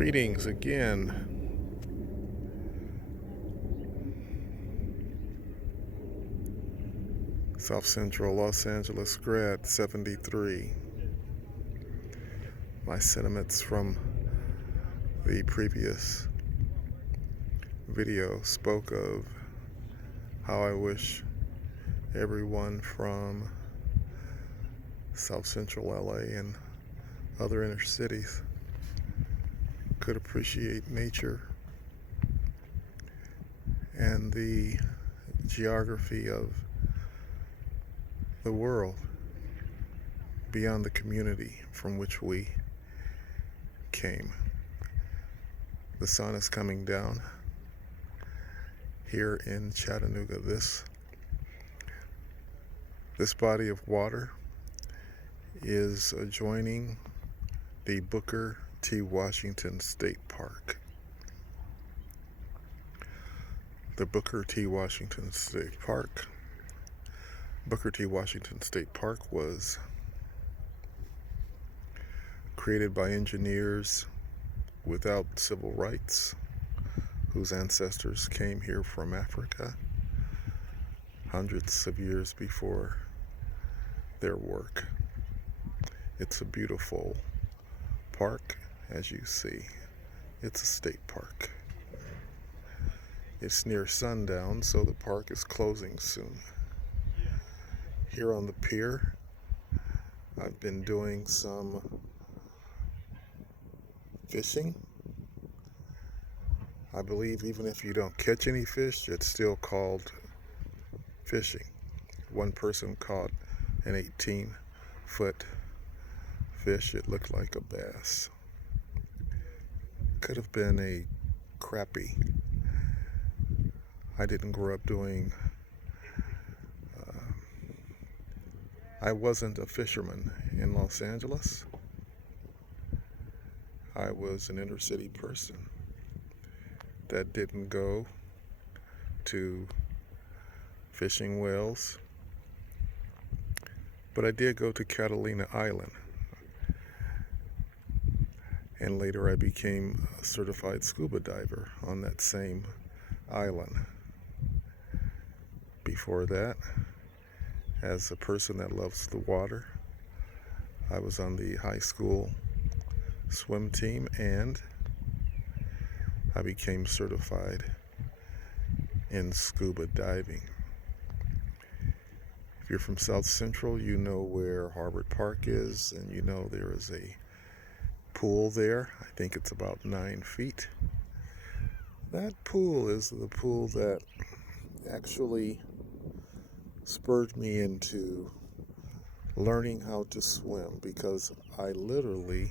Greetings again. South Central Los Angeles Grad 73. My sentiments from the previous video spoke of how I wish everyone from South Central LA and other inner cities could appreciate nature and the geography of the world beyond the community from which we came. The sun is coming down here in Chattanooga. This body of water is adjoining the Booker T. Washington State Park. The Booker T. Washington State Park. Booker T. Washington State Park was created by engineers without civil rights whose ancestors came here from Africa hundreds of years before their work. It's a beautiful park, as you see. It's a state park. It's near sundown, so the park is closing soon. Here on the pier, I've been doing some fishing. I believe even if you don't catch any fish, it's still called fishing. One person caught an 18-foot fish. It looked like a bass. Could have been a crappie. I didn't grow up doing I wasn't a fisherman in Los Angeles. I was an inner city person that didn't go to fishing wells, but I did go to Catalina Island, and later I became a certified scuba diver on that same island. Before that, as a person that loves the water, I was on the high school swim team, and I became certified in scuba diving. If you're from South Central, you know where Harvard Park is, and you know there is a pool there. I think it's about 9 feet. That pool is the pool that actually spurred me into learning how to swim, because I literally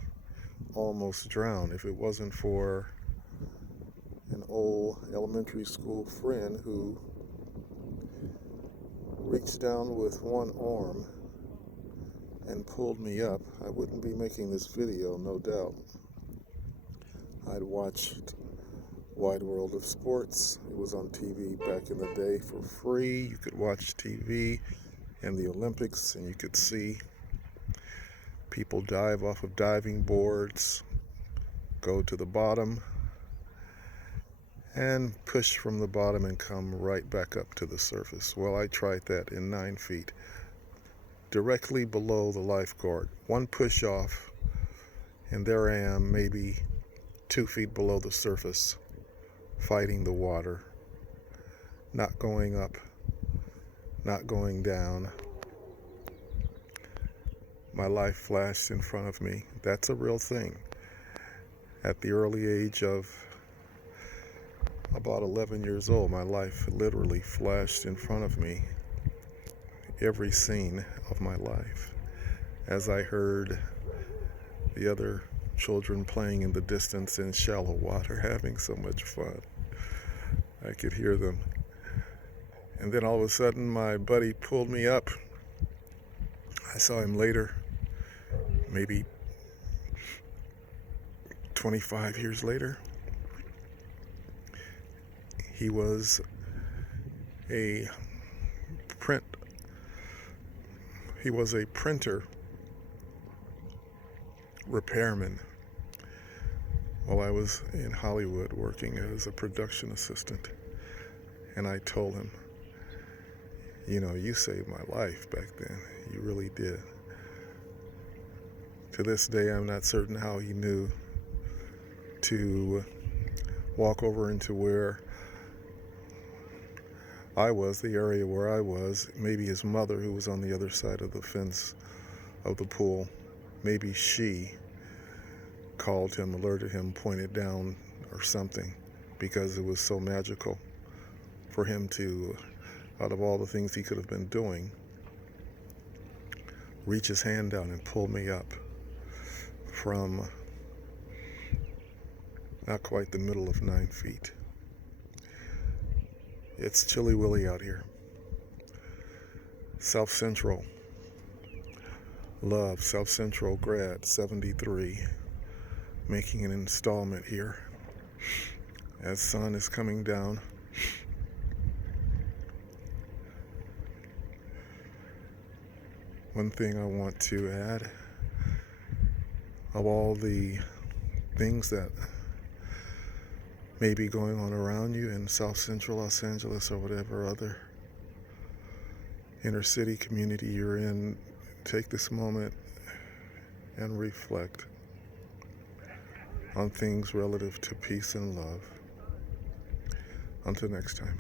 almost drowned. If it wasn't for an old elementary school friend who reached down with one arm and pulled me up, I wouldn't be making this video, no doubt. I'd watched Wide World of Sports. It was on TV back in the day for free. You could watch TV and the Olympics, and you could see people dive off of diving boards, go to the bottom, and push from the bottom and come right back up to the surface. Well, I tried that in 9 feet, directly below the lifeguard. One push off, and there I am, maybe 2 feet below the surface, fighting the water, not going up, not going down. My life flashed in front of me. That's a real thing. At the early age of about 11 years old, my life literally flashed in front of me. Every scene of my life. As I heard the other children playing in the distance in shallow water, having so much fun. I could hear them. And then all of a sudden, my buddy pulled me up. I saw him later, maybe 25 years later. He was a printer repairman while I was in Hollywood working as a production assistant. And I told him, you know, you saved my life back then. You really did. To this day, I'm not certain how he knew to walk over into where I was, the area where I was. Maybe his mother, who was on the other side of the fence of the pool, maybe she called him, alerted him, pointed down or something, because it was so magical for him to, out of all the things he could have been doing, reach his hand down and pull me up from not quite the middle of 9 feet. It's chilly willy out here. South Central. Love, South Central Grad 73. Making an installment here as sun is coming down. One thing I want to add, of all the things that may be going on around you in South Central Los Angeles or whatever other inner city community you're in, take this moment and reflect on things relative to peace and love. Until next time.